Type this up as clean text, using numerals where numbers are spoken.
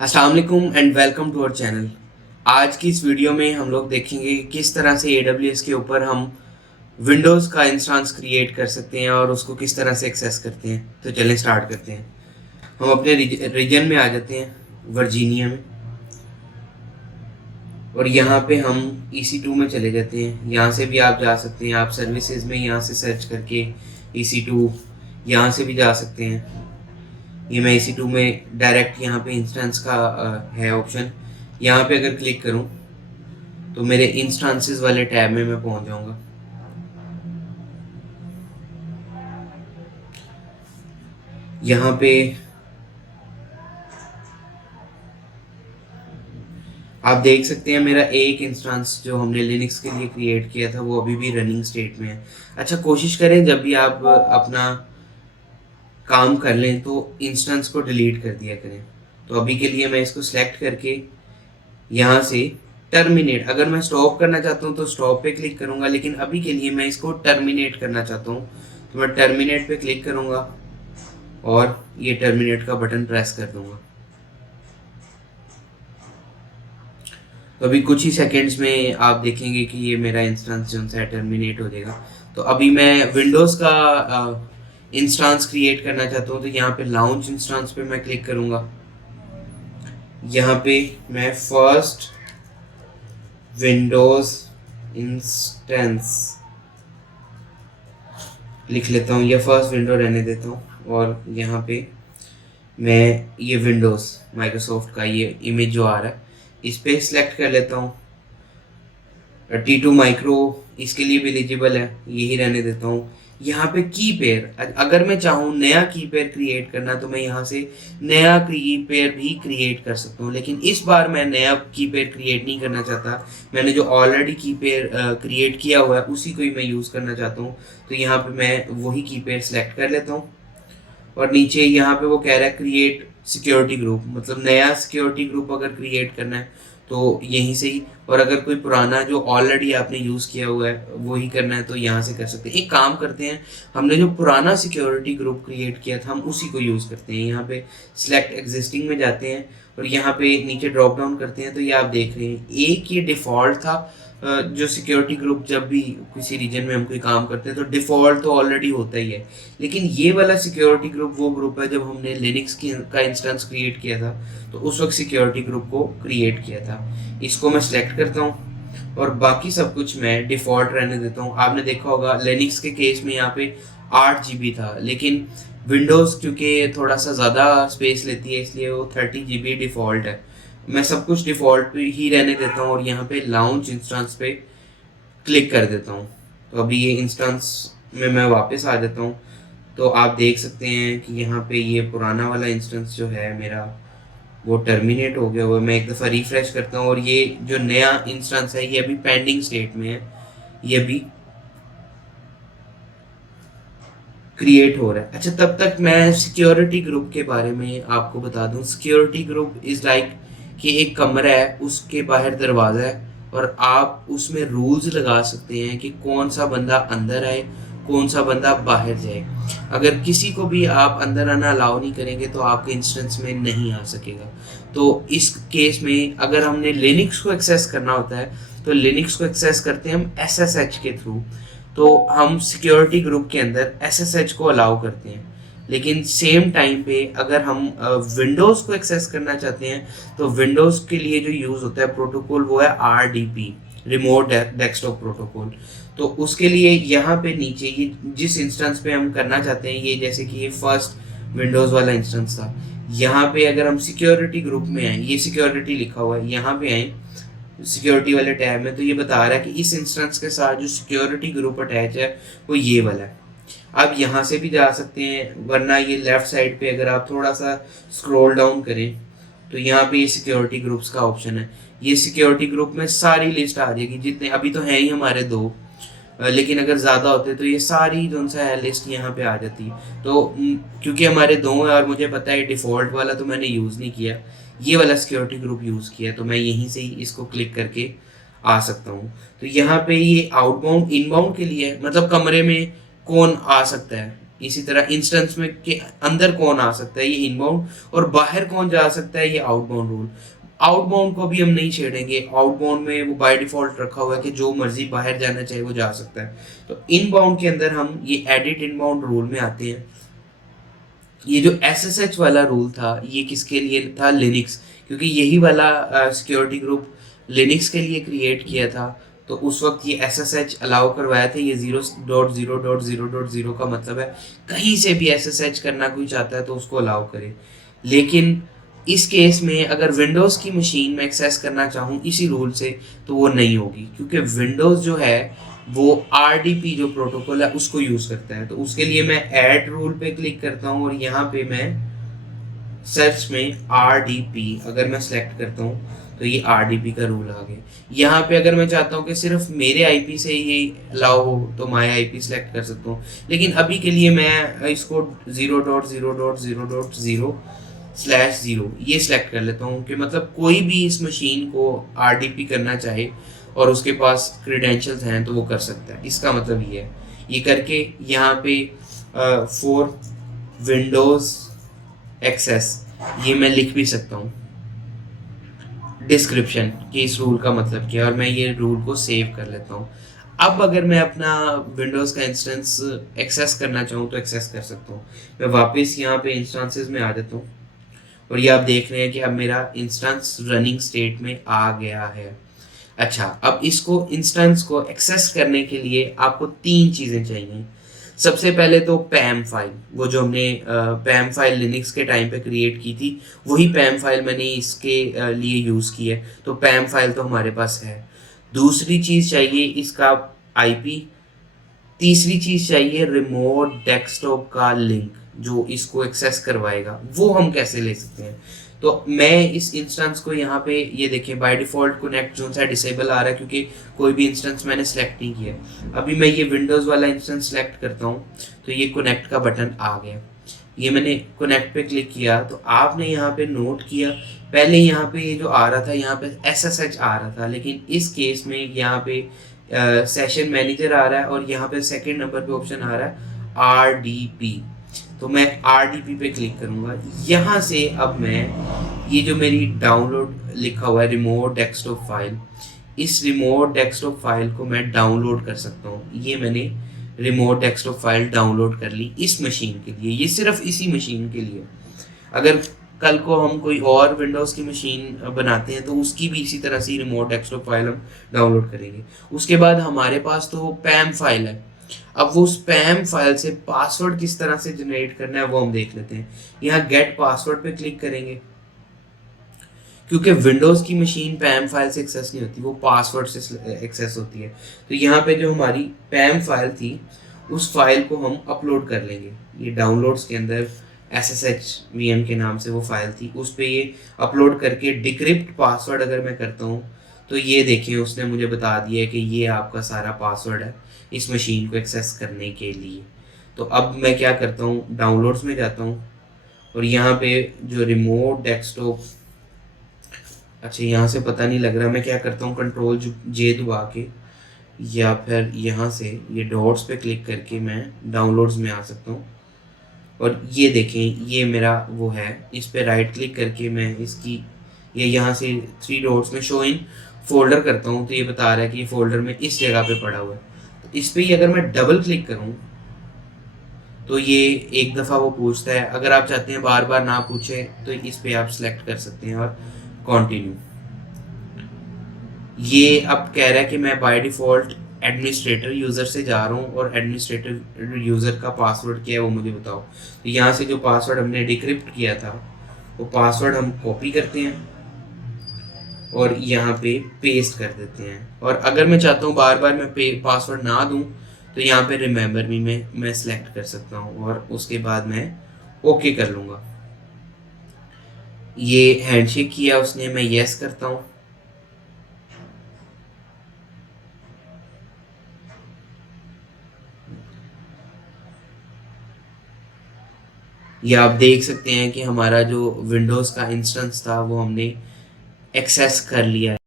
अस्सलाम वालेकुम and welcome to our channel. आज की इस वीडियो में हम लोग देखेंगे कि किस तरह से AWS के ऊपर हम विंडोज़ का इंस्टेंस क्रिएट कर सकते हैं और उसको किस तरह से एक्सेस करते हैं। तो चलें स्टार्ट करते हैं। हम अपने रीजन में आ जाते हैं, वर्जीनिया में, और यहाँ पे हम EC2 में चले जाते हैं। यहाँ से भी आप जा सकते हैं, आप सर्विसेज में यहाँ से सर्च करके EC2 यहाँ से भी जा सकते हैं। ये मैं EC2 में डायरेक्ट यहाँ पे इंस्टेंस का है ऑप्शन। यहाँ पे अगर क्लिक करूँ तो मेरे इंस्टेंसेस वाले टैब में मैं पहुँच जाऊँगा। यहाँ पे आप देख सकते हैं मेरा एक इंस्टेंस जो हमने लिनक्स के लिए क्रिएट किया था वो अभी भी रनिंग स्टेट में है। अच्छा, कोशिश करें जब भी आप अपना काम कर लें तो इंस्टेंस को डिलीट कर दिया करें। तो अभी के लिए मैं इसको सिलेक्ट करके यहाँ से टर्मिनेट, अगर मैं स्टॉप करना चाहता हूँ तो स्टॉप पे क्लिक करूँगा, लेकिन अभी के लिए मैं इसको टर्मिनेट करना चाहता हूँ तो मैं टर्मिनेट पे क्लिक करूँगा और ये टर्मिनेट का बटन प्रेस कर दूँगा। तो अभी कुछ ही सेकंड्स में आप देखेंगे कि ये मेरा इंस्टेंस जो है टर्मिनेट हो जाएगा। तो अभी मैं विंडोज़ का इंस्टेंस क्रिएट करना चाहता हूँ तो यहाँ पे लॉन्च इंस्टेंस पे मैं क्लिक करूँगा। यहाँ पे मैं फर्स्ट विंडोज़ इंस्टेंस लिख लेता हूँ या फर्स्ट विंडो रहने देता हूँ, और यहाँ पे मैं ये विंडोज़ माइक्रोसॉफ्ट का ये इमेज जो आ रहा है इस पे सिलेक्ट कर लेता हूँ। T2 माइक्रो इसके लिए भी एलिजिबल है, यही रहने देता हूँ। यहाँ पे की पेयर, अगर मैं चाहूँ नया की पेयर क्रिएट करना तो मैं यहाँ से नया की पेयर भी क्रिएट कर सकता हूँ, लेकिन इस बार मैं नया की पेयर क्रिएट नहीं करना चाहता। मैंने जो ऑलरेडी की पेयर क्रिएट किया हुआ है उसी को ही मैं यूज़ करना चाहता हूँ। तो यहाँ पे मैं वही की पेयर सेलेक्ट कर लेता हूँ और नीचे यहाँ पे वो कह रहा है क्रिएट सिक्योरिटी ग्रुप, मतलब नया सिक्योरिटी ग्रुप अगर क्रिएट करना है तो यहीं से ही, और अगर कोई पुराना जो ऑलरेडी आपने यूज़ किया हुआ है वो ही करना है तो यहाँ से कर सकते हैं। एक काम करते हैं, हमने जो पुराना सिक्योरिटी ग्रुप क्रिएट किया था हम उसी को यूज़ करते हैं। यहाँ पे सिलेक्ट एग्जिस्टिंग में जाते हैं और यहाँ पे नीचे ड्रॉप डाउन करते हैं। तो ये आप देख रहे हैं एक ये डिफ़ॉल्ट था जो सिक्योरिटी ग्रुप जब भी किसी रीजन में हम कोई काम करते हैं तो डिफ़ॉल्ट तो ऑलरेडी होता ही है, लेकिन ये वाला सिक्योरिटी ग्रुप वो ग्रुप है जब हमने लिनक्स का इंस्टेंस क्रिएट किया था तो उस वक्त सिक्योरिटी ग्रुप को क्रिएट किया था। इसको मैं सिलेक्ट करता हूँ और बाकी सब कुछ मैं डिफ़ॉल्ट रहने देता हूँ। आपने देखा होगा लिनक्स के केस में यहाँ पे 8 GB था, लेकिन विंडोज़ क्योंकि थोड़ा सा ज़्यादा स्पेस लेती है इसलिए वो 30 GB डिफ़ॉल्ट है। मैं सब कुछ डिफ़ॉल्ट पे ही रहने देता हूँ और यहाँ पे लॉन्च इंस्टेंस पे क्लिक कर देता हूँ। तो अभी ये इंस्टेंस में मैं वापस आ जाता हूँ। तो आप देख सकते हैं कि यहाँ पे ये पुराना वाला इंस्टेंस जो है मेरा वो टर्मिनेट हो गया हुआ है। मैं एक दफ़ा रिफ्रेश करता हूँ और ये जो नया इंस्टेंस है ये अभी पेंडिंग स्टेट में है, ये अभी क्रिएट हो रहा है। अच्छा, तब तक मैं सिक्योरिटी ग्रुप के बारे में आपको बता दूं। सिक्योरिटी ग्रुप इज़ लाइक कि एक कमरा है, उसके बाहर दरवाज़ा है और आप उसमें रूल्स लगा सकते हैं कि कौन सा बंदा अंदर आए, कौन सा बंदा बाहर जाए। अगर किसी को भी आप अंदर आना अलाउ नहीं करेंगे तो आपके इंस्टेंस में नहीं आ सकेगा। तो इस केस में अगर हमने लिनक्स को एक्सेस करना होता है तो लिनक्स को एक्सेस करते हैं हम SSH के थ्रू। तो हम सिक्योरिटी ग्रुप के अंदर SSH को अलाउ करते हैं, लेकिन सेम टाइम पे अगर हम विंडोज़ को एक्सेस करना चाहते हैं तो विंडोज़ के लिए जो यूज़ होता है प्रोटोकॉल वो है RDP, रिमोट डेस्कटॉप प्रोटोकॉल। तो उसके लिए यहाँ पे नीचे ये जिस इंस्टेंस पे हम करना चाहते हैं, ये जैसे कि ये फर्स्ट विंडोज़ वाला इंस्टेंस था, यहाँ पे अगर हम सिक्योरिटी ग्रुप में आए, ये सिक्योरिटी लिखा हुआ है, यहाँ पे आए सिक्योरिटी वाले टैब में, तो ये बता रहा है कि इस इंस्टेंस के साथ जो सिक्योरिटी ग्रुप अटैच है वो ये वाला है। आप यहाँ से भी जा सकते हैं, वरना ये लेफ्ट साइड पे अगर आप थोड़ा सा स्क्रॉल डाउन करें तो यहाँ पे ये सिक्योरिटी ग्रुप्स का ऑप्शन है। ये सिक्योरिटी ग्रुप में सारी लिस्ट आ जाएगी, जितने अभी तो हैं ही हमारे 2, लेकिन अगर ज़्यादा होते तो ये सारी जो सा है लिस्ट यहाँ पे आ जाती। तो क्योंकि हमारे 2 हैं और मुझे पता है डिफ़ॉल्ट वाला तो मैंने यूज़ नहीं किया, ये वाला सिक्योरिटी ग्रुप यूज़ किया, तो मैं यहीं से ही इसको क्लिक करके आ सकता हूँ। तो यहाँ पे ये आउटबाउंड इनबाउंड के लिए, मतलब कमरे में कौन आ सकता है, इसी तरह इंस्टेंस में के अंदर कौन आ सकता है, ये इनबाउंड, और बाहर कौन जा सकता है, ये आउटबाउंड रूल। आउटबाउंड को भी हम नहीं छेड़ेंगे, आउटबाउंड में वो बाय डिफॉल्ट रखा हुआ है कि जो मर्जी बाहर जाना चाहे वो जा सकता है। तो इनबाउंड के अंदर हम ये एडिट इनबाउंड रूल में आते हैं। ये जो SSH वाला रूल था ये किसके लिए था, लिनक्स, क्योंकि यही वाला सिक्योरिटी ग्रुप लिनक्स के लिए क्रिएट किया था। तो उस वक्त ये SSH अलाउ करवाया था। ये 0.0.0.0 का मतलब है कहीं से भी SSH करना कोई चाहता है तो उसको अलाउ करे। लेकिन इस केस में अगर विंडोज़ की मशीन में एक्सेस करना चाहूँ इसी रूल से तो वो नहीं होगी, क्योंकि विंडोज़ जो है वो RDP जो प्रोटोकॉल है उसको यूज़ करता है। तो उसके लिए मैं ऐड रूल पे क्लिक करता हूँ और यहाँ पे मैं सर्च में RDP अगर मैं सेलेक्ट करता हूँ तो ये RDP का रूल आ गया। यहाँ पे अगर मैं चाहता हूँ कि सिर्फ मेरे IP से ये अलाउ हो तो माई IP सेलेक्ट कर सकता हूँ, लेकिन अभी के लिए मैं इसको 0.0.0.0/0 ये सिलेक्ट कर लेता हूँ कि मतलब कोई भी इस मशीन को RDP करना चाहे और उसके पास क्रेडेंशियल्स हैं तो वो कर सकता है। इसका मतलब ये है। ये करके यहाँ पे फॉर विंडोज़ एक्सेस ये मैं लिख भी सकता हूँ डिस्क्रिप्शन कि इस रूल का मतलब क्या है, और मैं ये रूल को सेव कर लेता हूँ। अब अगर मैं अपना विंडोज़ का इंस्टेंस एक्सेस करना चाहूँ तो एक्सेस कर सकता हूँ। मैं वापस यहाँ पे इंस्टेंसेस में आ जाता हूँ और ये आप देख रहे हैं कि अब मेरा इंस्टेंस रनिंग स्टेट में आ गया है। अच्छा, अब इसको इंस्टेंस को एक्सेस करने के लिए आपको 3 चीज़ें चाहिए। सबसे पहले तो पैम फाइल, वो जो हमने पैम फाइल लिनक्स के टाइम पे क्रिएट की थी वही पैम फाइल मैंने इसके लिए यूज़ की है। तो पैम फाइल तो हमारे पास है। दूसरी चीज़ चाहिए इसका IP। तीसरी चीज़ चाहिए रिमोट डेस्कटॉप का लिंक जो इसको एक्सेस करवाएगा। वो हम कैसे ले सकते हैं? तो मैं इस इंस्टेंस को यहाँ पे ये देखें बाय डिफ़ॉल्ट कनेक्ट जो सा डिसेबल आ रहा है क्योंकि कोई भी इंस्टेंस मैंने सेलेक्ट नहीं किया। अभी मैं ये विंडोज़ वाला इंस्टेंस सेलेक्ट करता हूँ तो ये कनेक्ट का बटन आ गया। ये मैंने कनेक्ट पे क्लिक किया तो आपने यहाँ पे नोट किया पहले यहाँ पे ये जो आ रहा था यहाँ पे SSH आ रहा था, लेकिन इस केस में यहाँ पे सेशन मैनेजर आ रहा है और यहाँ पे सेकंड नंबर पे ऑप्शन आ रहा है RDP। तो मैं RDP पे क्लिक करूँगा। यहाँ से अब मैं ये जो मेरी डाउनलोड लिखा हुआ है रिमोट डेस्कटॉप फाइल, इस रिमोट डेस्कटॉप फाइल को मैं डाउनलोड कर सकता हूँ। ये मैंने रिमोट डेस्कटॉप फाइल डाउनलोड कर ली इस मशीन के लिए, ये सिर्फ इसी मशीन के लिए। अगर कल को हम कोई और विंडोज़ की मशीन बनाते हैं तो उसकी भी इसी तरह से रिमोट डेस्कटॉप फाइल हम डाउनलोड करेंगे। उसके बाद हमारे पास तो पैम फाइल है। अब वो स्पैम फाइल से पासवर्ड किस तरह से जनरेट करना है वो हम देख लेते हैं। यहाँ गेट पासवर्ड पे क्लिक करेंगे क्योंकि विंडोज़ की मशीन पैम फाइल से एक्सेस नहीं होती, वो पासवर्ड से एक्सेस होती है। तो यहाँ पे जो हमारी पैम फाइल थी उस फाइल को हम अपलोड कर लेंगे। ये डाउनलोड्स के अंदर SSHVM के नाम से वो फाइल थी, उस पर ये अपलोड करके डिक्रिप्ट पासवर्ड अगर मैं करता हूँ तो ये देखें उसने मुझे बता दिया कि ये आपका सारा पासवर्ड है इस मशीन को एक्सेस करने के लिए। तो अब मैं क्या करता हूँ, डाउनलोड्स में जाता हूँ और यहाँ पे जो रिमोट डेस्कटॉप, अच्छा यहाँ से पता नहीं लग रहा, मैं क्या करता हूँ Ctrl+J दबा के या फिर यहाँ से ये डॉट्स पे क्लिक करके मैं डाउनलोड्स में आ सकता हूँ। और ये देखें ये मेरा वो है, इस पे राइट क्लिक करके मैं इसकी ये यहाँ से 3 डॉट्स में शो इन फोल्डर करता हूँ तो ये बता रहा है कि ये फोल्डर में इस जगह पे पड़ा हुआ है। तो इस पे ही अगर मैं डबल क्लिक करूँ तो ये एक दफ़ा वो पूछता है। अगर आप चाहते हैं बार बार ना पूछे तो इस पे आप सिलेक्ट कर सकते हैं और कंटिन्यू। ये अब कह रहा है कि मैं बाय डिफ़ॉल्ट एडमिनिस्ट्रेटर यूज़र से जा रहा हूँ और एडमिनिस्ट्रेटर यूज़र का पासवर्ड क्या है वो मुझे बताओ। तो यहाँ से जो पासवर्ड हमने डिक्रिप्ट किया था वो पासवर्ड हम कॉपी करते हैं और यहाँ पे पेस्ट कर देते हैं। और अगर मैं चाहता हूँ बार बार मैं पासवर्ड ना दूँ तो यहाँ पे रिमेंबर मी में मैं सिलेक्ट कर सकता हूँ और उसके बाद मैं ओके कर लूँगा। ये हैंडशेक किया उसने, मैं येस करता हूँ। ये आप देख सकते हैं कि हमारा जो विंडोज़ का इंस्टेंस था वो हमने एक्सेस कर लिया है।